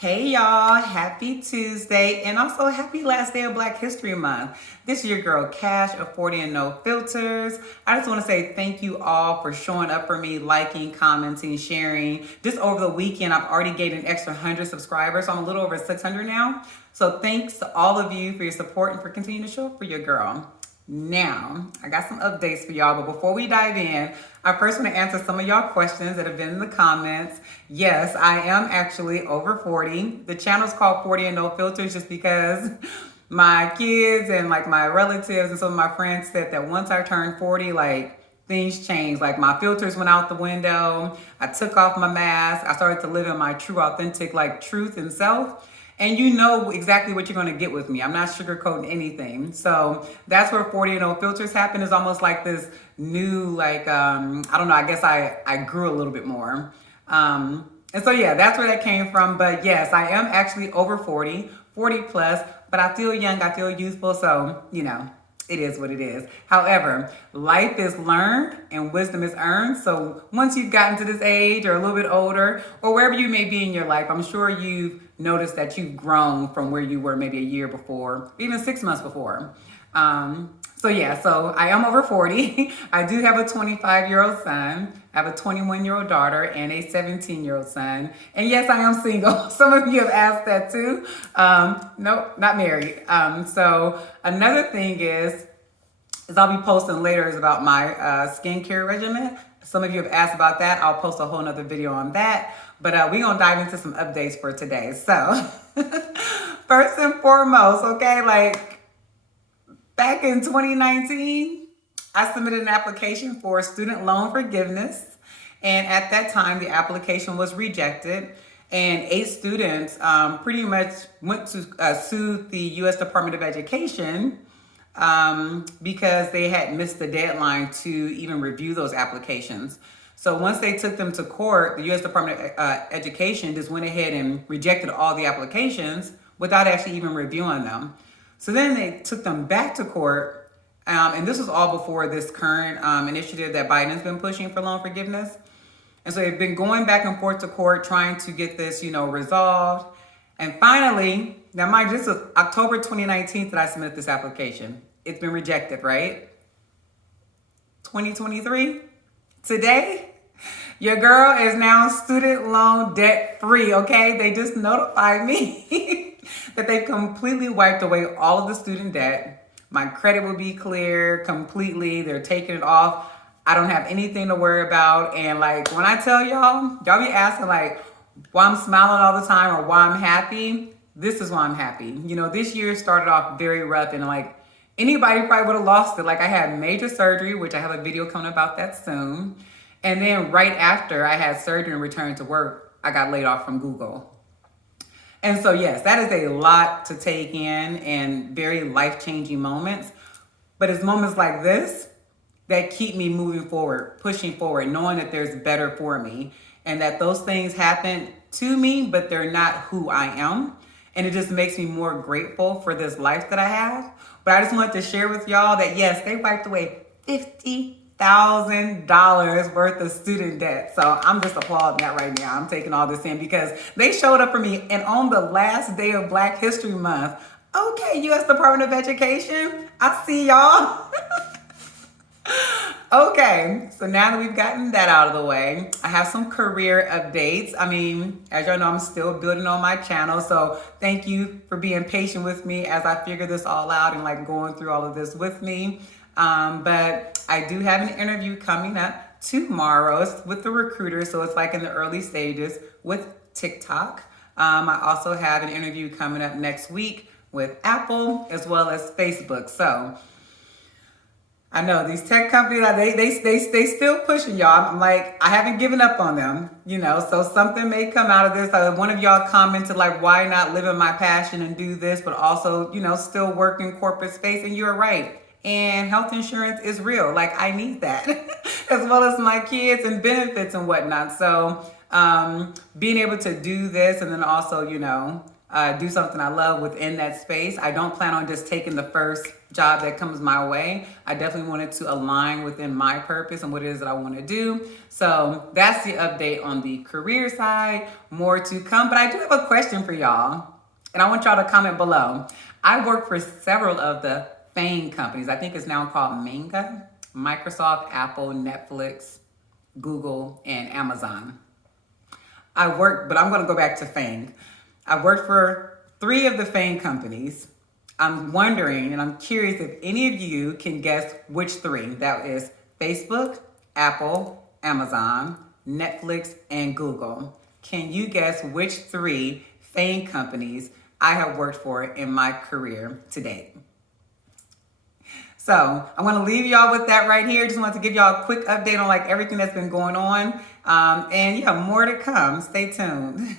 Hey y'all, happy Tuesday and also happy last day of Black History Month. This is your girl Cash of 40 and No Filters. I just want to say thank you all for showing up for me, liking, commenting, sharing. Just over the weekend, I've already gained an extra 100 subscribers, so I'm a little over 600 now. So thanks to all of you for your support and for continuing to show up for your girl. Now, I got some updates for y'all, but before we dive in, I first want to answer some of y'all questions that have been in the comments. Yes, I am actually over 40. The channel's called 40 and No Filters just because my kids and like my relatives and some of my friends said that once I turned 40, like things changed. Like my filters went out the window. I took off my mask. I started to live in my true, authentic, like truth and self. And you know exactly what you're going to get with me. I'm not sugarcoating anything. So that's where 40 and No Filters happen. Is almost like this new, like, I don't know, I guess I grew a little bit more. And so, yeah, that's where that came from. But yes, I am actually over 40 plus, but I feel young, I feel youthful. So, you know, it is what it is. However, life is learned and wisdom is earned. So once you've gotten to this age or a little bit older or wherever you may be in your life, I'm sure you've noticed that you've grown from where you were maybe a year before, even 6 months before. So I am over 40. I do have a 25-year-old son. I have a 21-year-old daughter and a 17-year-old son. And yes, I am single. Some of you have asked that too. Nope, not married. So another thing is I'll be posting later is about my skincare regimen. Some of you have asked about that. I'll post a whole nother video on that. But we're going to dive into some updates for today. So first and foremost, okay, like back in 2019, I submitted an application for student loan forgiveness. And at that time, the application was rejected. And 8 students pretty much went to sue the U.S. Department of Education because they had missed the deadline to even review those applications. So once they took them to court, the U.S. Department of Education just went ahead and rejected all the applications without actually even reviewing them. So then they took them back to court, and this was all before this current initiative that Biden's been pushing for loan forgiveness. And so they've been going back and forth to court trying to get this, resolved. And finally, now mind you, this was October 2019 that I submitted this application. It's been rejected, right? 2023, today, your girl is now student loan debt free, okay? They just notified me that they've completely wiped away all of the student debt. My credit will be clear completely. They're taking it off. I don't have anything to worry about. And like, when I tell y'all be asking like why I'm smiling all the time or why I'm happy. This is why I'm happy. This year started off very rough and like anybody probably would have lost it. Like I had major surgery, which I have a video coming about that soon. And then right after I had surgery and returned to work, I got laid off from Google. And so, yes, that is a lot to take in and very life-changing moments. But it's moments like this that keep me moving forward, pushing forward, knowing that there's better for me and that those things happen to me, but they're not who I am. And it just makes me more grateful for this life that I have. But I just wanted to share with y'all that, yes, they wiped away $50,000 worth of student debt. So I'm just applauding that right now. I'm taking all this in because they showed up for me. And on the last day of Black History Month, okay, U.S. Department of Education, I see y'all. Okay, so now that we've gotten that out of the way, I have some career updates. I mean, as y'all know, I'm still building on my channel. So thank you for being patient with me as I figure this all out and like going through all of this with me. But I do have an interview coming up tomorrow. It's with the recruiter, so it's like in the early stages with TikTok. I also have an interview coming up next week with Apple as well as Facebook. So I know these tech companies, they still pushing y'all. I'm like, I haven't given up on them, so something may come out of this. One of y'all commented like, why not live in my passion and do this, but also, still work in corporate space. And you're right. And health insurance is real. Like I need that as well as my kids and benefits and whatnot. So being able to do this and then also, do something I love within that space. I don't plan on just taking the first job that comes my way. I definitely wanted to align within my purpose and what it is that I want to do. So that's the update on the career side. More to come, but I do have a question for y'all, and I want y'all to comment below. I work for several of the FANG companies. I think it's now called Manga: Microsoft, Apple, Netflix, Google, and Amazon. But I'm going to go back to FANG. I worked for 3 of the FANG companies. I'm wondering, and I'm curious if any of you can guess which 3. That is Facebook, Apple, Amazon, Netflix, and Google. Can you guess which 3 FANG companies I have worked for in my career to date? So I'm going to leave y'all with that right here. Just wanted to give y'all a quick update on like everything that's been going on. And yeah, more to come. Stay tuned.